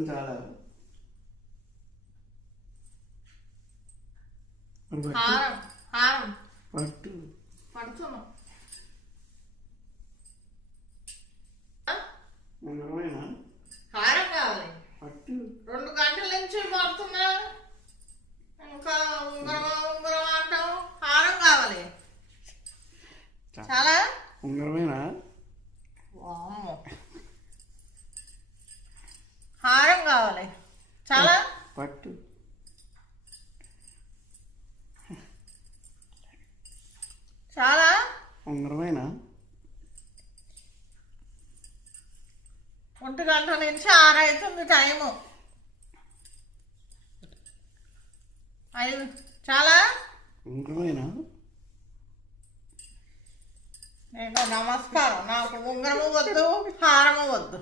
ఉంగరం చాలా. హారం హారం పట్టు పడుతున్నాం. ఉంగరమేనా? హారం కావాలి. పట్టు 2 గంటల నుంచి పడుతున్నా, ఇంకా ఉంగరం ఉంగరం అంటాం. హారం కావాలి. చాలా ఉంగరమేనా? వామ్మో, హారం కావాలి. చాలా పట్టు చాలా ఉంగరమేనా? 1 గంట నుంచి 6 అవుతుంది టైము. 5 చాలా ఉంగరమేనా? నీకు నమస్కారం. నాకు ఉంగరము వద్దు, హారము వద్దు.